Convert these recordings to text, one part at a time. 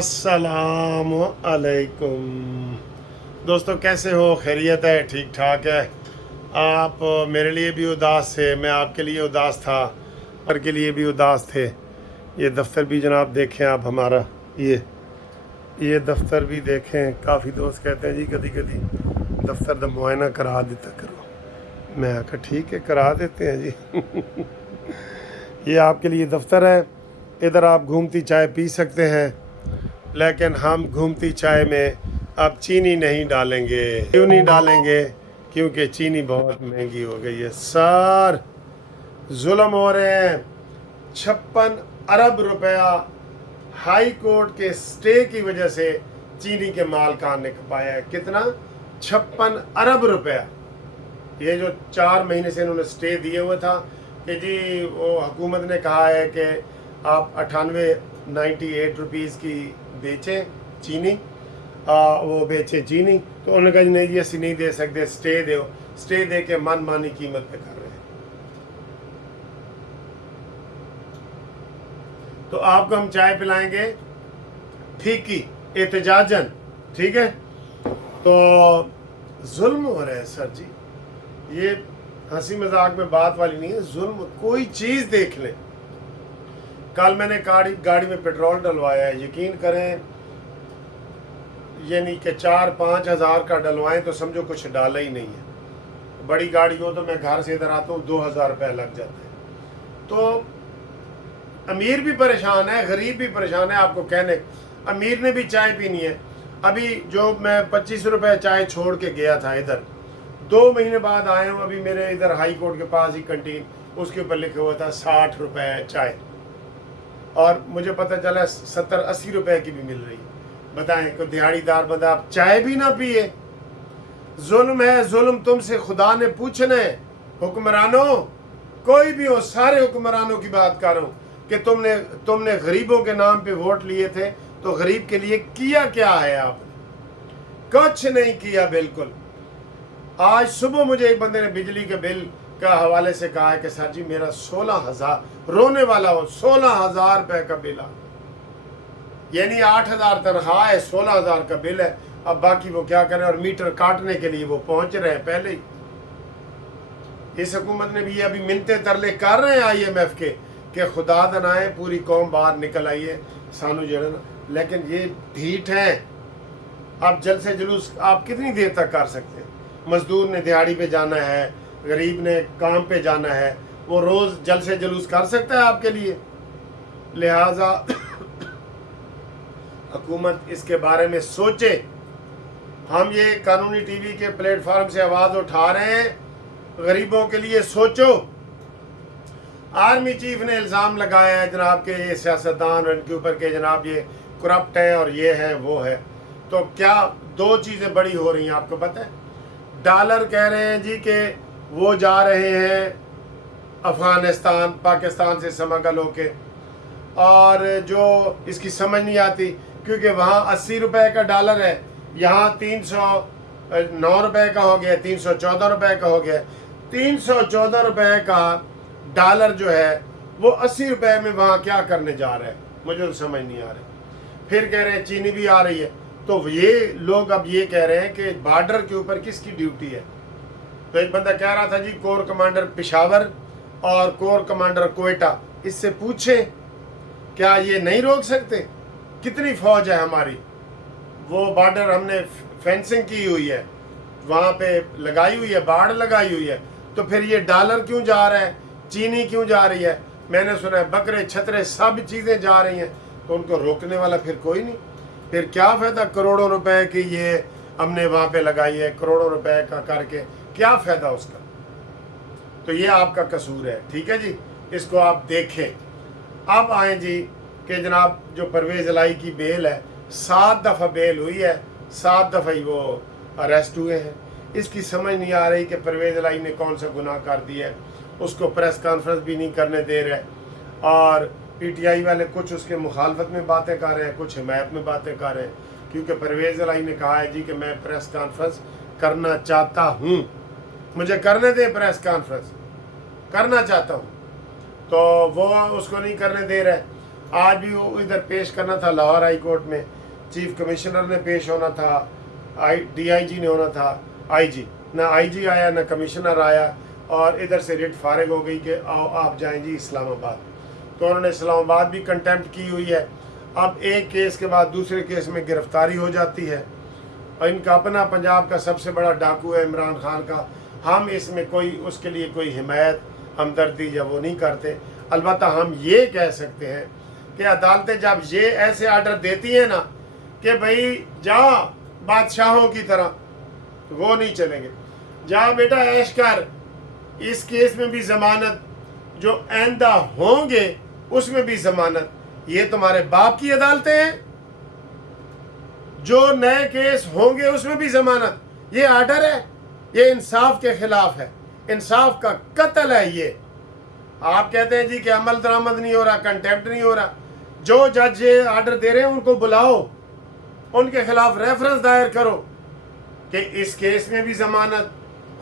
अस्सलाम अलैकुम दोस्तों, कैसे हो? खैरियत है? ठीक ठाक है? आप मेरे लिए भी उदास थे, मैं आपके लिए उदास था, और के लिए भी उदास थे। ये दफ्तर भी जनाब देखें आप हमारा, ये दफ्तर भी देखें। काफ़ी दोस्त कहते हैं जी कभी कभी दफ्तर का मुआयना करा देता करो। मैं आखा ठीक है, करा देते हैं जी। ये आपके लिए दफ्तर है, इधर आप घूमती चाय पी सकते हैं, लेकिन हम घूमती चाय में अब चीनी नहीं डालेंगे। क्यों नहीं डालेंगे? क्योंकि चीनी बहुत महंगी हो गई है सर। जुल्म हो रहे हैं। 56 अरब रुपया हाई कोर्ट के स्टे की वजह से चीनी के मालकान ने खपाया है। कितना? 56 अरब रुपया। ये जो 4 महीने से इन्होंने स्टे दिए हुए था कि जी वो हुकूमत ने कहा है कि आप 98 रुपीज़ की बेचें चीनी, वो बेचें चीनी। तो उन्होंने कहा नहीं जी ऐसी नहीं दे सकते, स्टे दो। स्टे दे के मन मानी कीमत पे कर रहे हैं। तो आपको हम चाय पिलाएंगे फीकी एहतजाजन, ठीक है? तो जुल्म हो रहा है सर जी, ये हंसी मजाक में बात वाली नहीं है। जुल्म, कोई चीज़ देख लें। कल मैंने गाड़ी में पेट्रोल डलवाया है, यकीन करें यानी कि 4-5 हज़ार का डलवाएं तो समझो कुछ डाला ही नहीं है। बड़ी गाड़ी हो तो मैं घर से इधर आता हूँ 2000 रुपये लग जाते हैं। तो अमीर भी परेशान है, गरीब भी परेशान है। आपको कहने, अमीर ने भी चाय पीनी है। अभी जो मैं 25 रुपये चाय छोड़ के गया था इधर, 2 महीने बाद आया हूँ। अभी मेरे इधर हाई कोर्ट के पास ही कंटीन, उसके ऊपर लिखा हुआ था 60 रुपये चाय, और मुझे पता चला 70-80 रुपए की भी मिल रही है। बताएं, कोई दिहाड़ीदार बंदा आप चाय भी ना पिए? जुल्म है, जुल्म तुमसे खुदा ने पूछना है। हुक्मरानों, कोई भी हो, सारे हुक्मरानों की बात कर रहा हूँ कि तुमने गरीबों के नाम पे वोट लिए थे, तो गरीब के लिए किया क्या है आपने? कुछ नहीं किया बिल्कुल। आज सुबह मुझे एक बंदे ने बिजली के बिल का हवाले से कहा है कि सर जी मेरा 16,000, रोने वाला हो, 16,000 रुपये का बिल आ, यानी 8,000 तनख्वाह है, 16,000 का बिल है। अब बाकी वो क्या करें, और मीटर काटने के लिए वो पहुंच रहे हैं पहले ही। इस हुकूमत ने भी अभी मिन्नते तरले कर रहे हैं IMF के कि खुदा दनाए पूरी कौम बाहर निकल आई है सानू जड़न, लेकिन ये ढीठ हैं। अब जल से जुलूस आप कितनी देर तक कर सकते हैं? मजदूर ने दिहाड़ी पे जाना है, गरीब ने काम पे जाना है, वो रोज़ जल से जुलूस कर सकता है आपके लिए? लिहाजा हुकूमत इसके बारे में सोचे। हम ये कानूनी टीवी के प्लेटफॉर्म से आवाज़ उठा रहे हैं, गरीबों के लिए सोचो। आर्मी चीफ ने इल्ज़ाम लगाया है जनाब के ये सियासतदान और इनके ऊपर के जनाब ये करप्ट है और ये है वो है। तो क्या 2 चीज़ें बड़ी हो रही हैं आपको पता है? डॉलर कह रहे हैं जी कि वो जा रहे हैं अफ़गानिस्तान, पाकिस्तान से समगल होके, और जो इसकी समझ नहीं आती क्योंकि वहाँ 80 रुपए का डॉलर है, यहाँ 309 रुपए का हो गया, 314 रुपए का हो गया। 314 रुपए का डॉलर जो है वो 80 रुपए में वहाँ क्या करने जा रहा है, मुझे तो समझ नहीं आ रहा। फिर कह रहे हैं चीनी भी आ रही है। तो ये लोग अब ये कह रहे हैं कि बॉर्डर के ऊपर किसकी ड्यूटी है? तो एक बंदा कह रहा था जी कोर कमांडर पेशावर और कोर कमांडर कोयटा, इससे पूछें क्या ये नहीं रोक सकते? कितनी फौज है हमारी, वो बॉर्डर हमने फेंसिंग की हुई है, वहाँ पे लगाई हुई है, बाड़ लगाई हुई है। तो फिर ये डॉलर क्यों जा रहा है, चीनी क्यों जा रही है? मैंने सुना है बकरे छतरे सब चीज़ें जा रही हैं, तो उनको रोकने वाला फिर कोई नहीं। फिर क्या फ़ायदा करोड़ों रुपए की ये हमने वहाँ पे लगाई है, करोड़ों रुपए का करके क्या फ़ायदा उसका? तो ये आपका कसूर है, ठीक है जी, इसको आप देखें। अब आए जी कि जनाब जो परवेज़ इलाही की बेल है, 7 दफ़ा बेल हुई है, 7 दफ़ा ही वो अरेस्ट हुए हैं। इसकी समझ नहीं आ रही कि परवेज़ इलाही ने कौन सा गुनाह कर दिया है। उसको प्रेस कॉन्फ्रेंस भी नहीं करने दे रहे, और PTI वाले कुछ उसके मुखालफत में बातें कर रहे हैं, कुछ हिमायत में बातें कर रहे हैं, क्योंकि परवेज़ इलाही ने कहा है जी कि मैं प्रेस कॉन्फ्रेंस करना चाहता हूँ, मुझे करने दें, प्रेस कॉन्फ्रेंस करना चाहता हूँ। तो वो उसको नहीं करने दे रहे। आज भी वो इधर पेश करना था लाहौर हाई कोर्ट में, चीफ कमिश्नर ने पेश होना था, DIG ने होना था, IG ना IG आया ना कमिश्नर आया, और इधर से रिट फारिग हो गई कि आओ आप जाएं जी इस्लामाबाद। तो उन्होंने इस्लामाबाद भी कंटेम्प्ट की हुई है। अब एक केस के बाद दूसरे केस में गिरफ्तारी हो जाती है, और इनका अपना पंजाब का सबसे बड़ा डाकू है इमरान खान का। हम इसमें कोई उसके लिए कोई हिमायत हमदर्दी या वो नहीं करते। अलबत्ता हम ये कह सकते हैं कि अदालतें जब ये ऐसे आर्डर देती हैं ना कि भाई जा बादशाहों की तरह, तो वो नहीं चलेंगे। जा बेटा ऐश कर, इस केस में भी ज़मानत, जो आइंदा होंगे उसमें भी ज़मानत। ये तुम्हारे बाप की अदालतें हैं, जो नए केस होंगे उसमें भी ज़मानत। ये आर्डर है, ये इंसाफ के खिलाफ है, इंसाफ का कत्ल है। ये आप कहते हैं जी कि अमल दरामद नहीं हो रहा, कंटेम्प्ट नहीं हो रहा। जो जज ये आर्डर दे रहे हैं उनको बुलाओ, उनके खिलाफ रेफरेंस दायर करो कि इस केस में भी ज़मानत,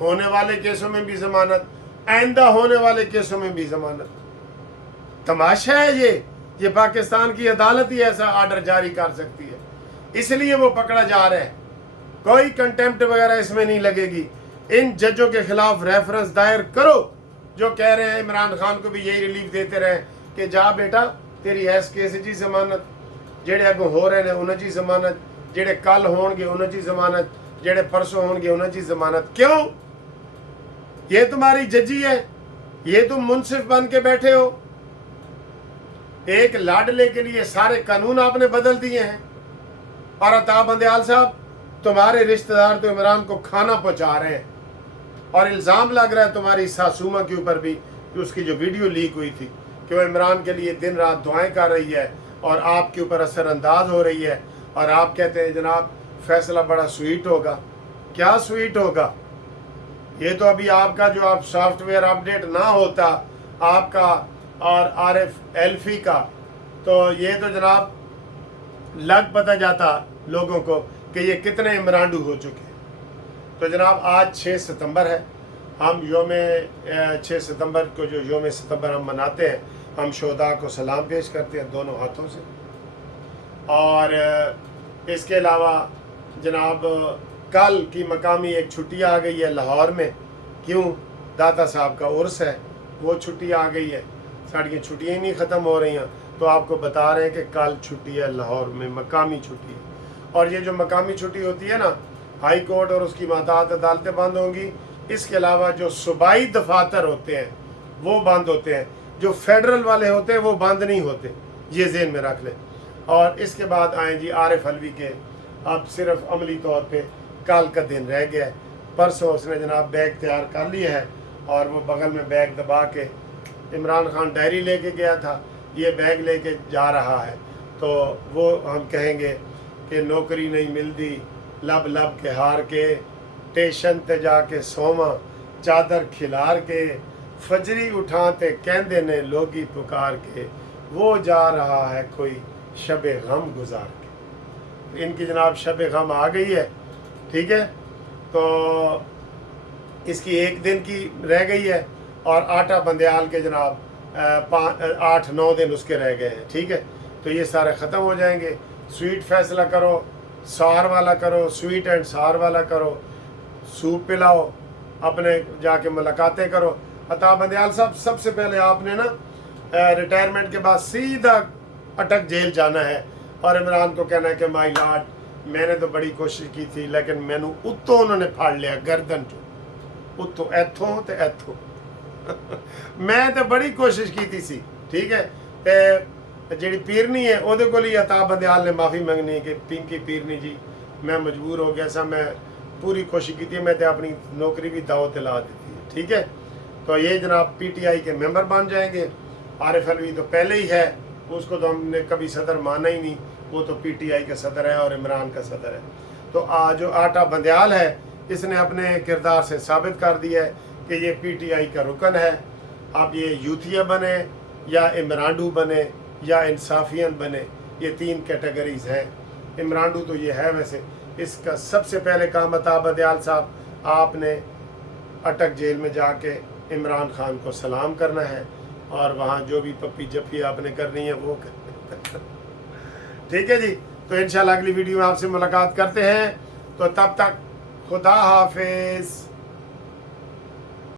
होने वाले केसों में भी ज़मानत, आइंदा होने वाले केसों में भी ज़मानत। तमाशा है ये पाकिस्तान की अदालत ही ऐसा आर्डर जारी कर सकती है, इसलिए वो पकड़ा जा रहा है। कोई कंटेम्प्ट वगैरह इसमें नहीं लगेगी। इन जजों के खिलाफ रेफरेंस दायर करो जो कह रहे हैं इमरान खान को भी यही रिलीफ देते रहे कि जा बेटा तेरी ऐस केस जी ज़मानत, जेड़े अगों हो रहे हैं उन्हें जी ज़मानत, जेड़े कल होंगे उन्हें जी ज़मानत, जेड़े परसों होंगे उन्हें जी ज़मानत। क्यों? ये तुम्हारी जजी है, ये तुम मुंसिफ बन के बैठे हो। एक लाडले के लिए सारे कानून आपने बदल दिए हैं। और अता बंदयाल साहब, तुम्हारे रिश्तेदार तो इमरान को खाना पहुंचा रहे हैं, और इल्ज़ाम लग रहा है तुम्हारी सासूमा के ऊपर भी कि उसकी जो वीडियो लीक हुई थी कि वो इमरान के लिए दिन रात दुआएं कर रही है और आपके ऊपर असरअंदाज हो रही है, और आप कहते हैं जनाब फैसला बड़ा स्वीट होगा। क्या स्वीट होगा? ये तो अभी आपका जो आप सॉफ्टवेयर अपडेट ना होता आपका और आरिफ एल्फी का, तो ये तो जनाब लग पता जाता लोगों को कि ये कितने इमरानडू हो चुके हैं। तो जनाब आज 6 सितंबर है, हम 6 सितंबर को जो योम सितंबर हम मनाते हैं, हम शोहदा को सलाम पेश करते हैं दोनों हाथों से। और इसके अलावा जनाब कल की मकामी एक छुट्टी आ गई है लाहौर में। क्यों? दाता साहब का उर्स है, वो छुट्टी आ गई है। साड़ी छुट्टियाँ ही नहीं ख़त्म हो रही हैं, तो आपको बता रहे हैं कि कल छुट्टी है लाहौर में, मकामी छुट्टी है। और ये जो मकामी छुट्टी होती है ना, हाई कोर्ट और उसकी मातात अदालतें बंद होंगी। इसके अलावा जो सूबाई दफातर होते हैं वो बंद होते हैं, जो फेडरल वाले होते हैं वो बंद नहीं होते, ये ज़हन में रख लें। और इसके बाद आए जी आरिफ अलवी के, अब सिर्फ अमली तौर पे कल का दिन रह गया है। परसों उसने जनाब बैग तैयार कर लिया है, और वो बगल में बैग दबा के, इमरान खान डायरी लेके गया था, ये बैग लेके जा रहा है। तो वो हम कहेंगे कि नौकरी नहीं मिलती लब लब के हार के, स्टेशन ते जाके सोमा चादर खिलार के, फजरी उठाते कहंदे ने लोगी पुकार के, वो जा रहा है कोई शबे गम गुजार के। इनकी जनाब शबे गम आ गई है, ठीक है। तो इसकी एक दिन की रह गई है, और आटा बंदयाल के जनाब 8-9 दिन उसके रह गए हैं, ठीक है। तो ये सारे ख़त्म हो जाएंगे। स्वीट फैसला करो, सार वाला करो, स्वीट एंड सार वाला करो, सूप पिलाओ, अपने जाके मुलाकातें करो। अता बंदयाल साहब, सबसे पहले आपने ना रिटायरमेंट के बाद सीधा अटक जेल जाना है, और इमरान को कहना है कि माई लॉर्ड मैंने तो बड़ी कोशिश की थी, लेकिन मैनू उत्तों उन्होंने फाड़ लिया गर्दन चो, उत्तों ऐथों तो ऐथों मैं तो बड़ी कोशिश की थी सी, ठीक है। ते जी पीरनी है वो अता बंदयाल ने माफ़ी मंगनी है कि पिंकी पीरनी जी मैं मजबूर हो गया सा, मैं पूरी कोशिश की थी, मैं तो अपनी नौकरी भी दाव ते ला दी थी, ठीक है। तो ये जनाब PTI के मेंबर बन जाएंगे। आरिफ अलवी तो पहले ही है, उसको तो हमने कभी सदर माना ही नहीं, वो तो PTI का सदर है और इमरान का सदर है। तो जो आटा बंदयाल है, इसने अपने किरदार से साबित कर दिया है कि ये PTI का रुकन है। अब ये यूथिया बने या इमरानडू बने या इंसाफियन बने, ये 3 कैटेगरीज हैं। इमरानडू तो ये है वैसे। इसका सबसे पहले काम अता बंदयाल साहब, आपने अटक जेल में जाके इमरान खान को सलाम करना है, और वहाँ जो भी पप्पी जप्पी आपने करनी है वो करनी है। ٹھیک ہے جی، تو انشاءاللہ اگلی ویڈیو میں آپ سے ملاقات کرتے ہیں، تو تب تک خدا حافظ.